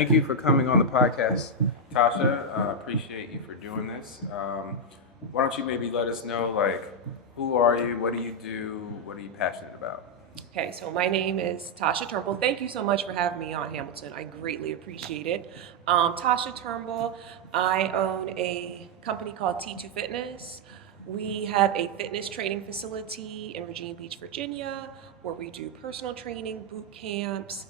thank you for coming on the podcast, Tasha. Appreciate you for doing this. Why don't you maybe let us know, like, who are you? What do you do? What are you passionate about? Okay, so my name is Tasha Turnbull. Thank you so much for having me on Hamilton. I greatly appreciate it. Tasha Turnbull, I own a company called T2 Fitness. We have a fitness training facility in Virginia Beach, Virginia, where we do personal training, boot camps,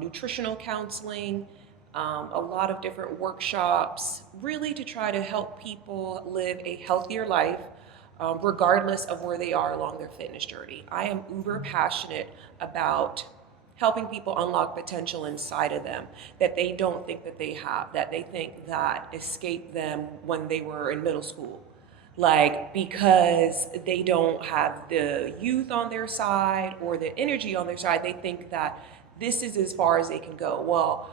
nutritional counseling, a lot of different workshops, really to try to help people live a healthier life regardless of where they are along their fitness journey. I am uber passionate about helping people unlock potential inside of them that they don't think that they have, that they think that escaped them when they were in middle school. Like, because they don't have the youth on their side or the energy on their side, they think that this is as far as they can go. Well,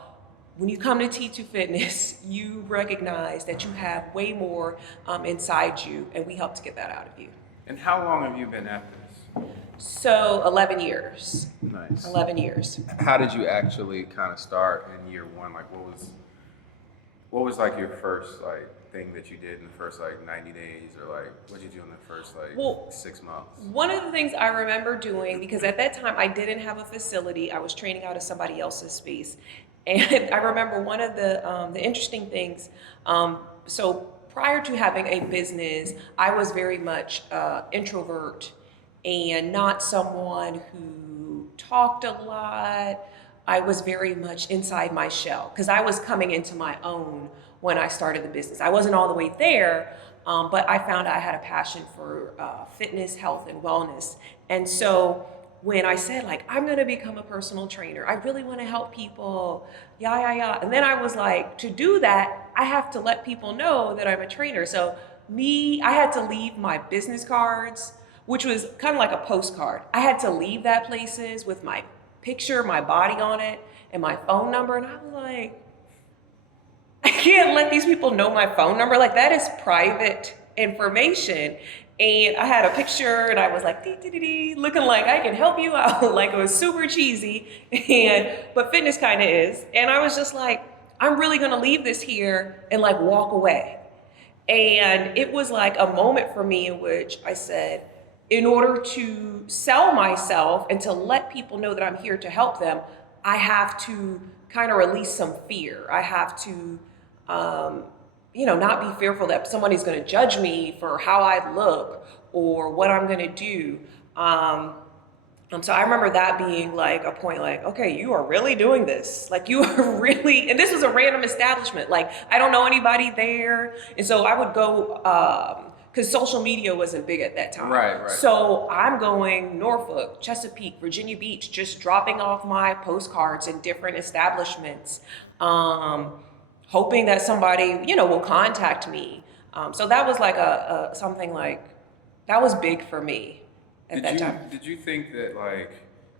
when you come to T2 Fitness, you recognize that you have way more inside you, and we help to get that out of you. And how long have you been at this? So 11 years. Nice. 11 years. How did you actually kind of start in year one? Like, what was like your first like thing that you did in the first like 90 days, or like what did you do in the first like 6 months? One of the things I remember doing, because at that time I didn't have a facility, I was training out of somebody else's space. And I remember one of the interesting things, so prior to having a business, I was very much introvert and not someone who talked a lot. I was very much inside my shell because I was coming into my own when I started the business. I wasn't all the way there, but I found I had a passion for fitness, health, and wellness. And so when I said, like, I'm gonna become a personal trainer, I really wanna help people, yeah. And then I was like, to do that, I have to let people know that I'm a trainer. So I had to leave my business cards, which was kind of like a postcard. I had to leave that places with my picture, my body on it, and my phone number. And I was like, I can't let these people know my phone number. Like, that is private information. And I had a picture and I was like, looking like I can help you out. Like, it was super cheesy, but fitness kind of is. And I was just like, I'm really gonna leave this here and like walk away. And it was like a moment for me in which I said, in order to sell myself and to let people know that I'm here to help them, I have to kind of release some fear. I have to, not be fearful that somebody's going to judge me for how I look or what I'm going to do. So I remember that being like a point, like, okay, you are really doing this. Like, you are really, and this was a random establishment. Like, I don't know anybody there. And so I would go, because social media wasn't big at that time. Right. So I'm going Norfolk, Chesapeake, Virginia Beach, just dropping off my postcards in different establishments, hoping that somebody, will contact me. So that was like something like, that was big for me at that time. Did you think that like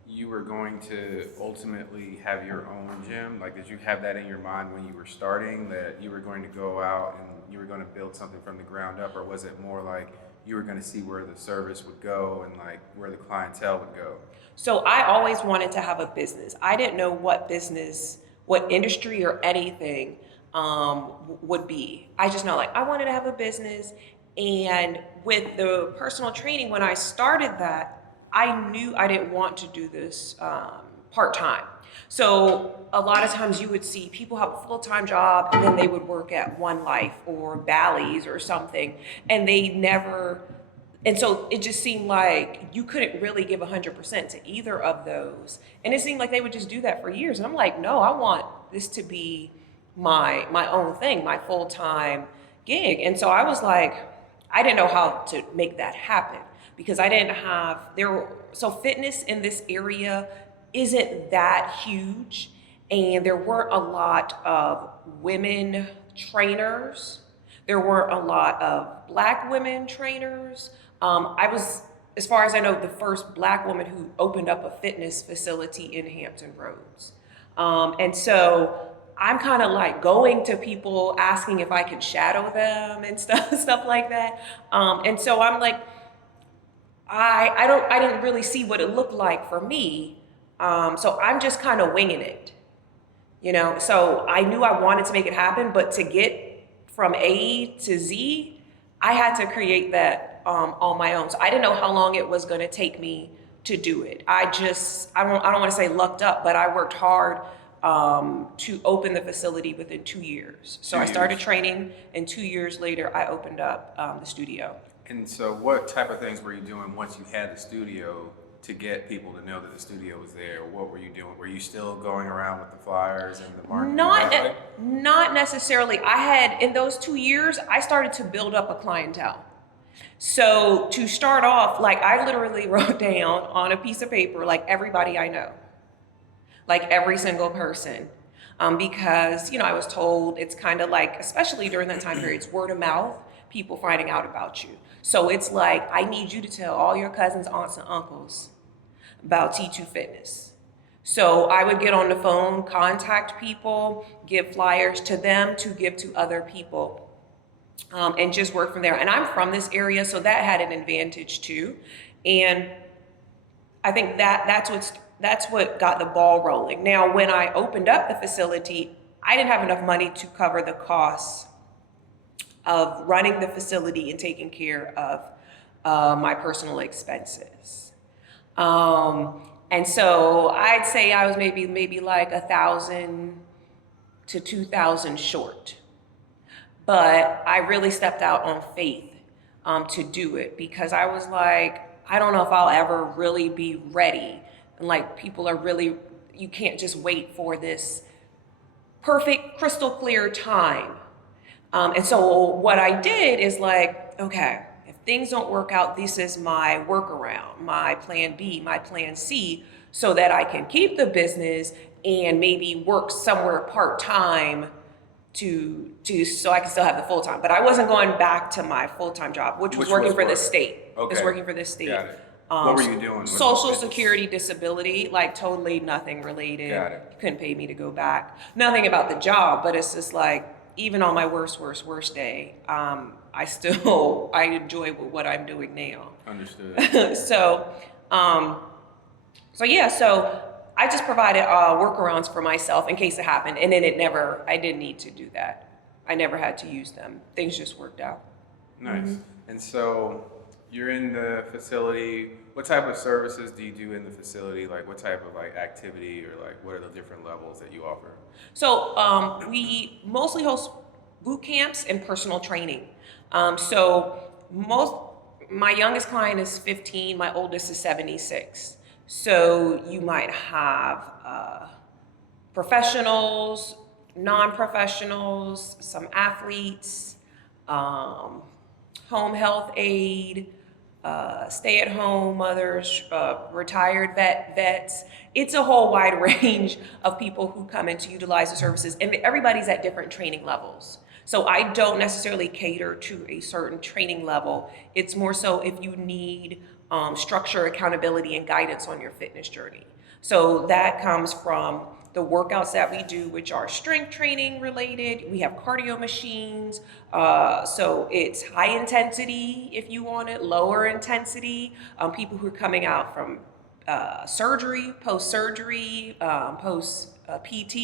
you were going to ultimately have your own gym? Like, did you have that in your mind when you were starting, that you were going to go out and you were going to build something from the ground up, or was it more like you were going to see where the service would go and like where the clientele would go? So I always wanted to have a business. I didn't know what business, what industry or anything would be. I just know, like, I wanted to have a business. And with the personal training, when I started that, I knew I didn't want to do this part-time. So a lot of times you would see people have a full-time job and then they would work at One Life or Bally's or something, and and so it just seemed like you couldn't really give 100% to either of those. And it seemed like they would just do that for years. And I'm like, no, I want this to be my own thing, my full-time gig. And so I was like, I didn't know how to make that happen because I didn't have, so fitness in this area isn't that huge, and there weren't a lot of women trainers. There weren't a lot of Black women trainers. I was, as far as I know, the first Black woman who opened up a fitness facility in Hampton Roads. And so I'm kind of like going to people asking if I can shadow them and stuff like that. And so I'm like, I didn't really see what it looked like for me. So I'm just kind of winging it. So I knew I wanted to make it happen, but to get from A to Z, I had to create that on my own. So I didn't know how long it was going to take me to do it. I don't want to say lucked up, but I worked hard to open the facility within 2 years. So I started training, and 2 years later, I opened up the studio. And so what type of things were you doing once you had the studio to get people to know that the studio was there? What were you doing? Were you still going around with the flyers and the marketing? Not necessarily. I had, in those 2 years, I started to build up a clientele. So to start off, like I literally wrote down on a piece of paper, like everybody I know, like every single person. Because, I was told it's kind of like, especially during that time period, it's word of mouth, people finding out about you. So it's like, I need you to tell all your cousins, aunts, and uncles about T2 Fitness. So I would get on the phone, contact people, give flyers to them to give to other people, and just work from there. And I'm from this area, so that had an advantage too. And I think that's what got the ball rolling. Now, when I opened up the facility, I didn't have enough money to cover the costs of running the facility and taking care of my personal expenses. And so I'd say I was maybe like 1,000 to 2,000 short. But I really stepped out on faith to do it, because I was like, I don't know if I'll ever really be ready. And like, people are really, you can't just wait for this perfect, crystal clear time. And so what I did is like, okay, if things don't work out, this is my workaround, my plan B, my plan C, so that I can keep the business and maybe work somewhere part-time so I can still have the full-time. But I wasn't going back to my full-time job, which was working for the state. Okay. It was working for the state. Got it. What were you doing? Social Security, disability, like totally nothing related. Got it. You couldn't pay me to go back. Nothing about the job, but it's just like, even on my worst day, I enjoy what I'm doing now. Understood. So I just provided workarounds for myself in case it happened, and then I didn't need to do that. I never had to use them. Things just worked out. Nice. Mm-hmm. And so you're in the facility. What type of services do you do in the facility? Like, what type of like activity, or like what are the different levels that you offer? So we mostly host boot camps and personal training. My youngest client is 15, my oldest is 76. So you might have professionals, non-professionals, some athletes, home health aide, stay-at-home mothers, retired vets. It's a whole wide range of people who come in to utilize the services, and everybody's at different training levels. So I don't necessarily cater to a certain training level. It's more so if you need structure, accountability, and guidance on your fitness journey. So that comes from the workouts that we do, which are strength training related. We have cardio machines. So it's high intensity if you want it, lower intensity. People who are coming out from surgery, post-surgery, post-PT,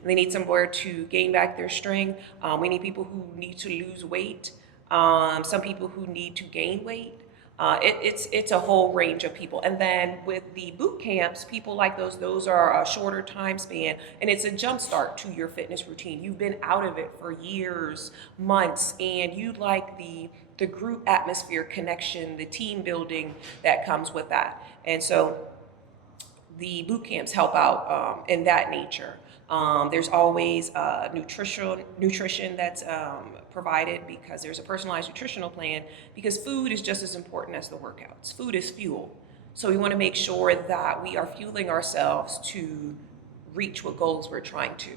and they need somewhere to gain back their strength. We need people who need to lose weight. Some people who need to gain weight. It's a whole range of people. And then with the boot camps, people like those are a shorter time span, and it's a jump start to your fitness routine. You've been out of it for years, months, and you like the group atmosphere, connection, the team building that comes with that. And so the boot camps help out in that nature. There's always nutrition that's provided, because there's a personalized nutritional plan, because food is just as important as the workouts. Food is fuel. So we want to make sure that we are fueling ourselves to reach what goals we're trying to.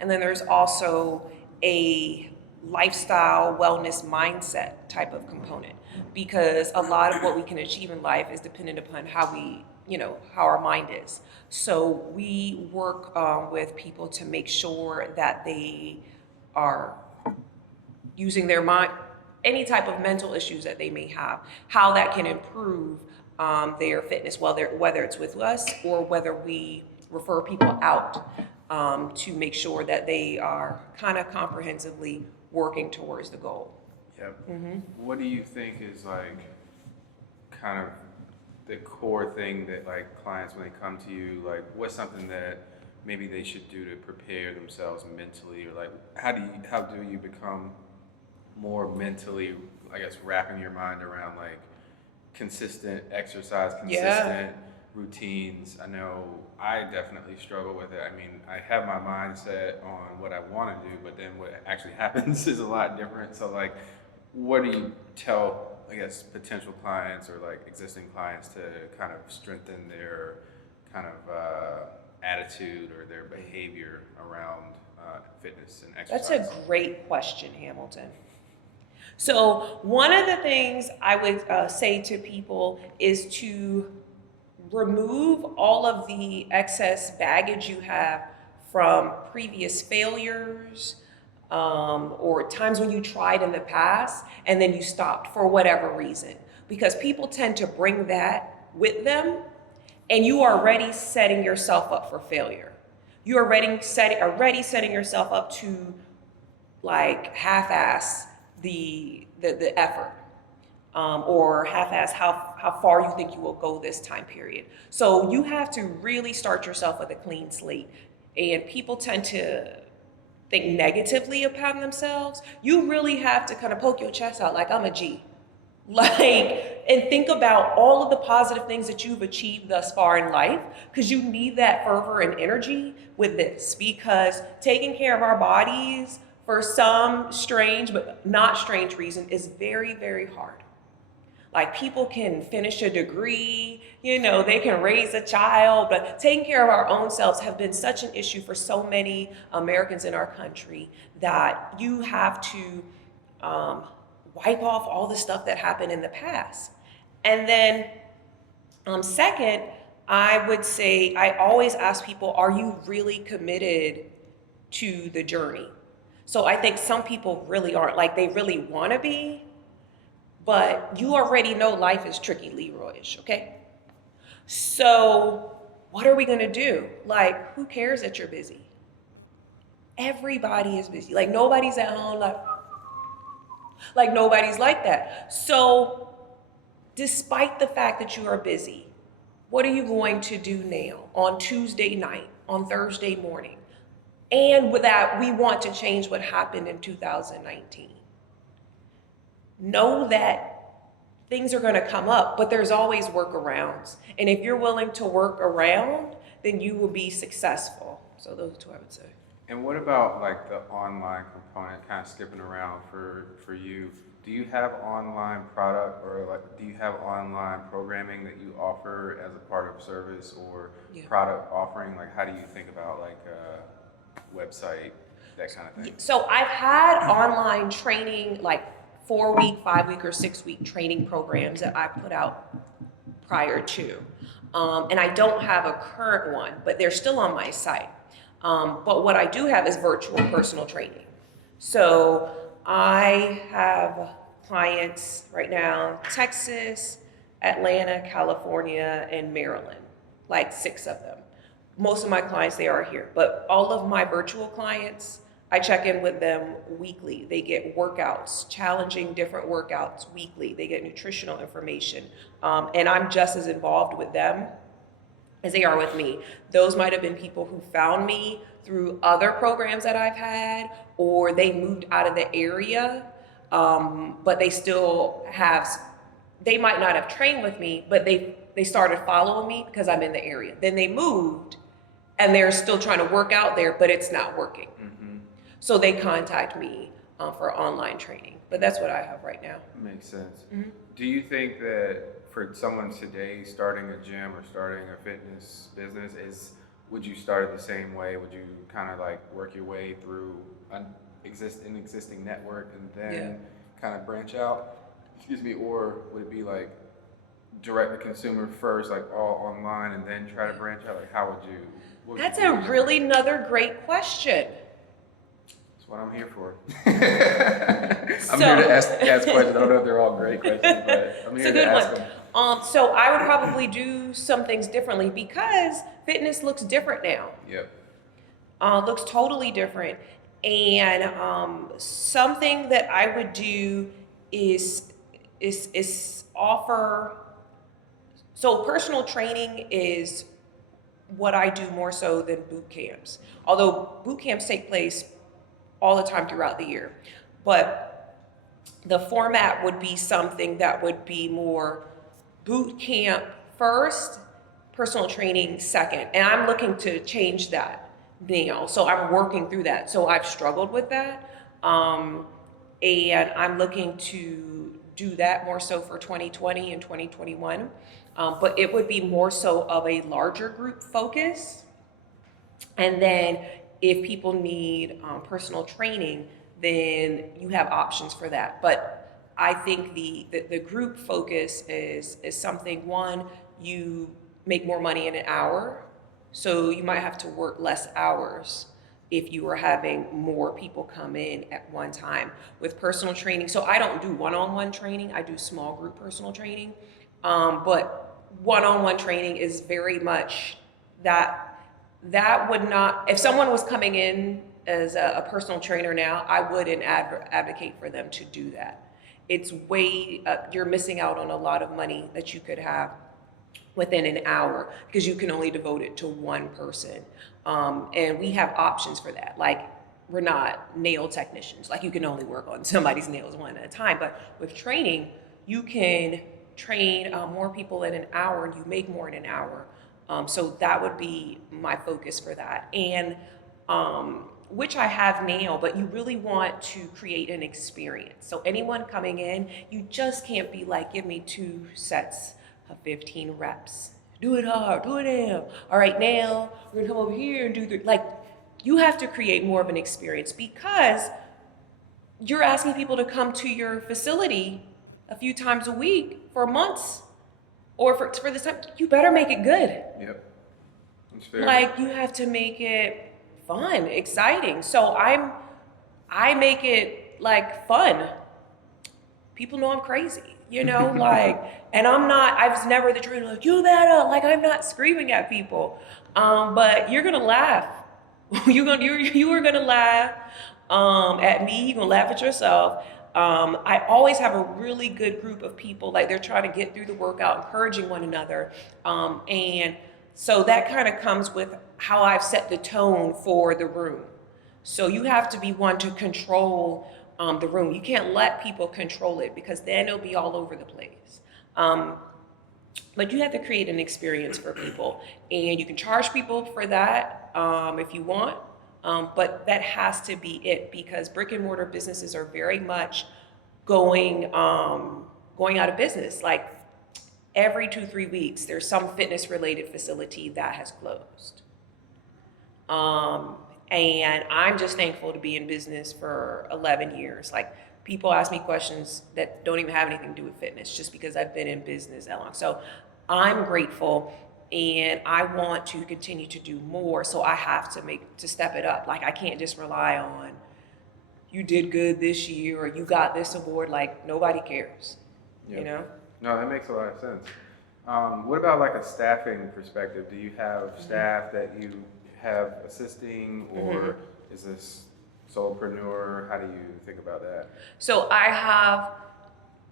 And then there's also a lifestyle wellness mindset type of component, because a lot of what we can achieve in life is dependent upon how our mind is. So we work with people to make sure that they are using their mind, any type of mental issues that they may have, how that can improve their fitness, whether it's with us or whether we refer people out to make sure that they are kind of comprehensively working towards the goal. Yep. What do you think is like kind of the core thing that like clients, when they come to you, like what's something that maybe they should do to prepare themselves mentally, or like how do you become more mentally, I guess, wrapping your mind around like consistent exercise, consistent routines? I know I definitely struggle with it. I mean, I have my mindset on what I want to do, but then what actually happens is a lot different. So like, what do you tell, I guess, potential clients or like existing clients to kind of strengthen their kind of attitude or their behavior around fitness and exercise? That's a great question, Hamilton. So one of the things I would say to people is to remove all of the excess baggage you have from previous failures, or times when you tried in the past and then you stopped for whatever reason. Because people tend to bring that with them, and you are already setting yourself up for failure. You're already setting yourself up to like half-ass the effort, or half-ass how far you think you will go this time period. So you have to really start yourself with a clean slate. And people tend to think negatively upon themselves. You really have to kind of poke your chest out like, I'm a G. Like, and think about all of the positive things that you've achieved thus far in life, because you need that fervor and energy with this, because taking care of our bodies for some strange but not strange reason is very, very hard. Like, people can finish a degree, they can raise a child, but taking care of our own selves have been such an issue for so many Americans in our country that you have to wipe off all the stuff that happened in the past. And then second, I would say, I always ask people, are you really committed to the journey? So I think some people really aren't, like they really want to be, but you already know life is tricky Leroy-ish, okay? So what are we gonna do? Like, who cares that you're busy? Everybody is busy. Like, nobody's at home, like nobody's like that. So despite the fact that you are busy, what are you going to do now on Tuesday night, on Thursday morning? And with that, we want to change what happened in 2019. Know that things are going to come up, but there's always workarounds. And if you're willing to work around, then you will be successful. So those two I would say. And what about like the online component, kind of skipping around for you? Do you have online product, or like do you have online programming that you offer as a part of service or product offering? Like, how do you think about like a website, that kind of thing? So I've had online training, like 4-week, 5-week, or 6-week training programs that I put out prior to. And I don't have a current one, but they're still on my site. But what I do have is virtual personal training. So I have clients right now, Texas, Atlanta, California, and Maryland, like 6 of them. Most of my clients, they are here, but all of my virtual clients, I check in with them weekly. They get workouts, challenging different workouts weekly. They get nutritional information. And I'm just as involved with them as they are with me. Those might have been people who found me through other programs that I've had, or they moved out of the area, but they still have, they might not have trained with me, but they started following me because I'm in the area. Then they moved, and they're still trying to work out there, but it's not working. Mm-hmm. So they contact me for online training. But that's what I have right now. Makes sense. Mm-hmm. Do you think that for someone today starting a gym or starting a fitness business, would you start it the same way? Would you kind of like work your way through an existing network and then kind of branch out? Or would it be like direct to consumer first, like all online, and then try to branch out? Like, how would you? That's a really another great question. That's what I'm here for. I'm here to ask questions. I don't know if they're all great questions, but I'm here to ask them. So I would probably do some things differently because fitness looks different now. Yep. looks totally different. And something that I would do is offer. So personal training is what I do more so than boot camps. Although boot camps take place all the time throughout the year, but the format would be something that would be more boot camp first, personal training second. And I'm looking to change that now. So I'm working through that. So I've struggled with that. And I'm looking to do that more so for 2020 and 2021. But it would be more so of a larger group focus. And then if people need personal training, then you have options for that. But I think the group focus is something, one, you make more money in an hour, so you might have to work less hours if you are having more people come in at one time. With personal training, so I don't do one-on-one training, I do small group personal training, but one-on-one training is very much that would not, if someone was coming in as a personal trainer now, I wouldn't advocate for them to do that. It's way, you're missing out on a lot of money that you could have within an hour because you can only devote it to one person. And we have options for that. Like, we're not nail technicians. Like, you can only work on somebody's nails one at a time. But with training, you can train more people in an hour and you make more in an hour. So that would be my focus for that. And which I have now, but you really want to create an experience. So anyone coming in, you just can't be like, give me 2 sets of 15 reps. Do it hard, do it now. All right, now we're gonna come over here and do like, you have to create more of an experience because you're asking people to come to your facility a few times a week for months or for this time. You better make it good. Yep. That's fair. Like, you have to make it fun, exciting. So I make it like fun. People know I'm crazy, you know, like, and I was never the trainer like, you better, like, I'm not screaming at people. But you're gonna laugh. You are gonna laugh at me, you're gonna laugh at yourself. I always have a really good group of people, like they're trying to get through the workout, encouraging one another. And so that kind of comes with how I've set the tone for the room. So you have to be one to control the room. You can't let people control it because then it'll be all over the place. But you have to create an experience for people, and you can charge people for that if you want. But that has to be it because brick and mortar businesses are very much going out of business. Like, every 2-3 weeks, there's some fitness related facility that has closed. And I'm just thankful to be in business for 11 years. Like, people ask me questions that don't even have anything to do with fitness just because I've been in business that long. So I'm grateful, and I want to continue to do more. So I have to step it up. Like, I can't just rely on, you did good this year or you got this award. Like, nobody cares, Yep. you know? No, that makes a lot of sense. What about like a staffing perspective? Do you have staff that you have assisting, or is this solopreneur? How do you think about that? So I have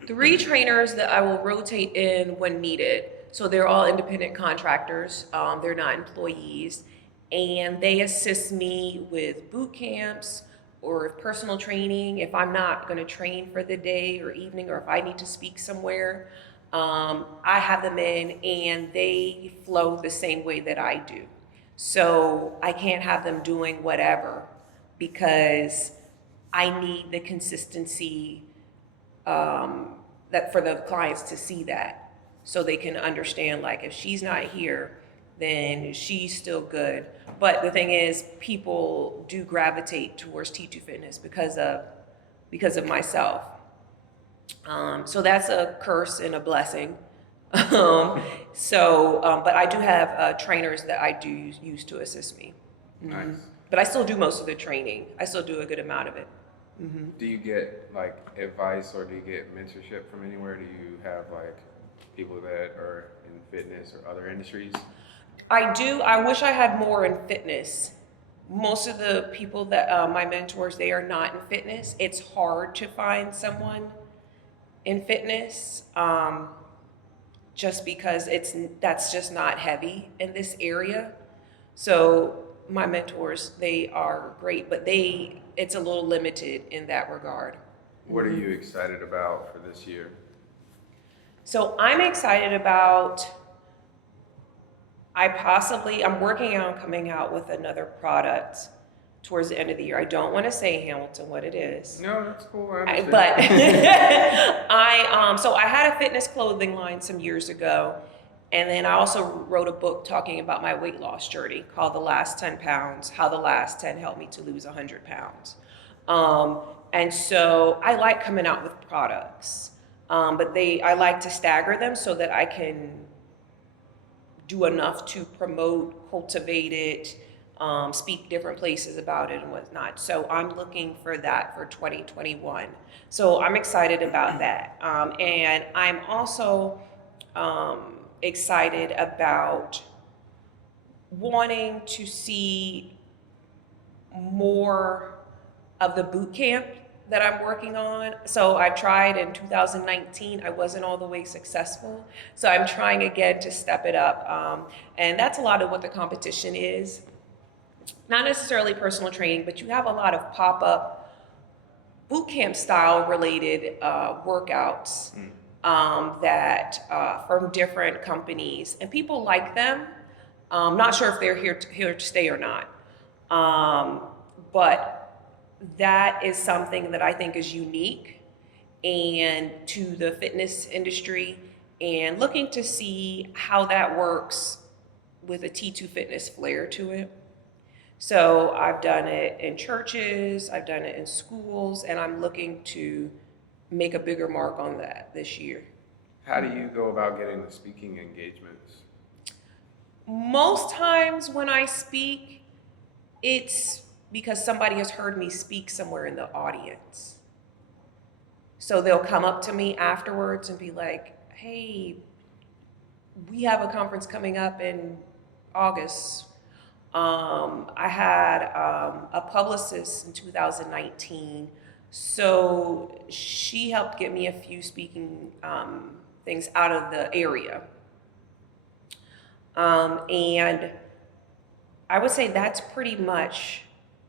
3 trainers that I will rotate in when needed. So they're all independent contractors. They're not employees, and they assist me with boot camps or personal training. If I'm not going to train for the day or evening, or if I need to speak somewhere, I have them in, and they flow the same way that I do. So I can't have them doing whatever because I need the consistency that for the clients to see that, so they can understand, like, if she's not here, then she's still good. But the thing is, people do gravitate towards T2 Fitness because of myself. So that's a curse and a blessing. But I do have trainers that I do use to assist me. Nice. But I still do most of the training. I still do a good amount of it. Do you get like advice, or do you get mentorship from anywhere? Do you have like people that are in fitness or other industries? I do. I wish I had more in fitness. most of the people that my mentors, they are not in fitness. It's hard to find someone in fitness, just because that's just not heavy in this area. So my mentors, they are great, but it's a little limited in that regard. What are you excited about for this year? So I'm excited about, I'm working on coming out with another product towards the end of the year. I don't want to say, Hamilton, what it is. No, that's cool. I understand. But so I had a fitness clothing line some years ago, and then I also wrote a book talking about my weight loss journey called The Last 10 Pounds, How the Last 10 Helped Me to Lose 100 Pounds. And so I like coming out with products, but I like to stagger them so that I can do enough to promote, cultivate it, speak different places about it and whatnot. So I'm looking for that for 2021. So I'm excited about that. And I'm also excited about wanting to see more of the boot camp that I'm working on. So I tried in 2019, I wasn't all the way successful. So I'm trying again to step it up. And that's a lot of what the competition is. Not necessarily personal training, but you have a lot of pop-up boot camp style related workouts that from different companies, and people like them. Not sure if they're here to stay or not. But that is something that I think is unique and to the fitness industry, and looking to see how that works with a T2 fitness flair to it. So I've done it in churches, I've done it in schools, and I'm looking to make a bigger mark on that this year. How do you go about getting the speaking engagements? Most times when I speak, it's because somebody has heard me speak somewhere in the audience. So they'll come up to me afterwards and be like, hey, we have a conference coming up in August. I had a publicist in 2019, so she helped get me a few speaking things out of the area. And I would say that's pretty much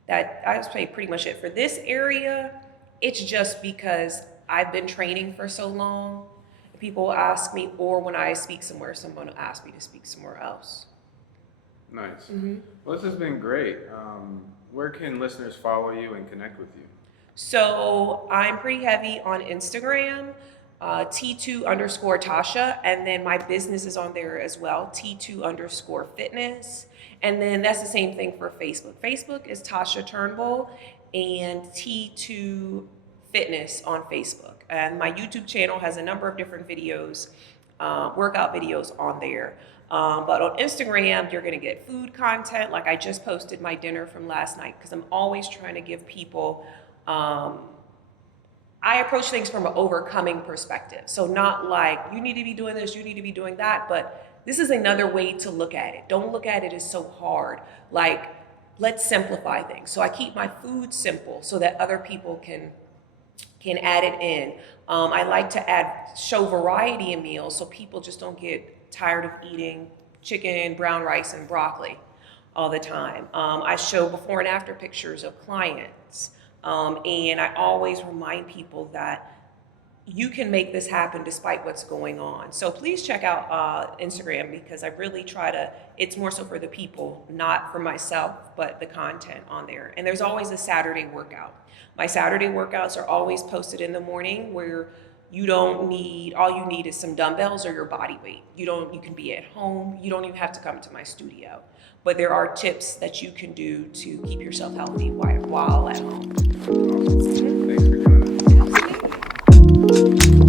it. For this area, it's just because I've been training for so long. People will ask me, or when I speak somewhere, someone will ask me to speak somewhere else. Nice. Mm-hmm. Well, this has been great. Where can listeners follow you and connect with you? So I'm pretty heavy on Instagram, T2_Tasha, and then my business is on there as well, T2_fitness. And then that's the same thing for Facebook. Facebook is Tasha Turnbull and T2 Fitness on Facebook. And my YouTube channel has a number of different videos, workout videos on there. But on Instagram, you're gonna get food content. Like I just posted my dinner from last night because I'm always trying to give people, I approach things from an overcoming perspective. So not like, you need to be doing this, you need to be doing that, but this is another way to look at it. Don't look at it as so hard. Like, let's simplify things. So I keep my food simple so that other people can add it in. I like to show variety in meals so people just don't get tired of eating chicken, brown rice, and broccoli all the time. I show before and after pictures of clients. And I always remind people that you can make this happen despite what's going on. So please check out Instagram, because I really try to, it's more so for the people, not for myself, but the content on there. And there's always a Saturday workout. My Saturday workouts are always posted in the morning, where you don't need, all you need is some dumbbells or your body weight. You can be at home. You don't even have to come to my studio. But there are tips that you can do to keep yourself healthy while at home. Awesome. Thanks for doing this. Absolutely.